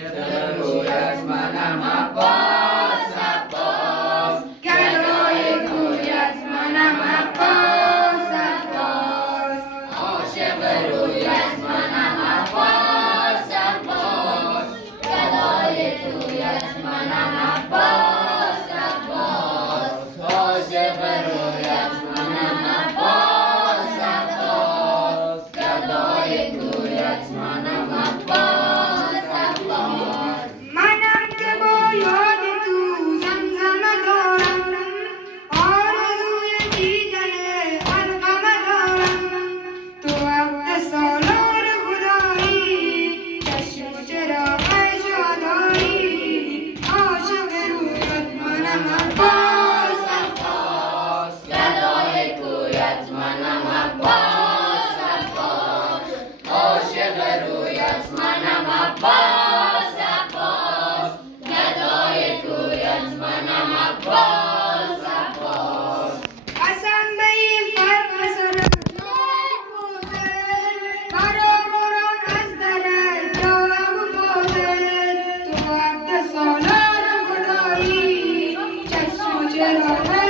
رویت منم عباس عباس گدای کویت منم عباس عباس عاشق رویت منم عباس عباس گدای کویت منم عباس عباس عاشق رویت منم عباس عباس گدای کویت منم عباس عباس منم که با یاد تو زمزمه دارم آرزوی دیدن علقمه دارم تو عبد سالار خدایی چشم و چراغ شادایی عاشق رویت منم عباس عباس گدای کویت منم عباس عباس عاشق رویت منم عباس عباس گدای کویت منم عباس عباس قسم به این فرق سر براموران از در جام فاضل تو عبد سالار خدایی چشم و چراغ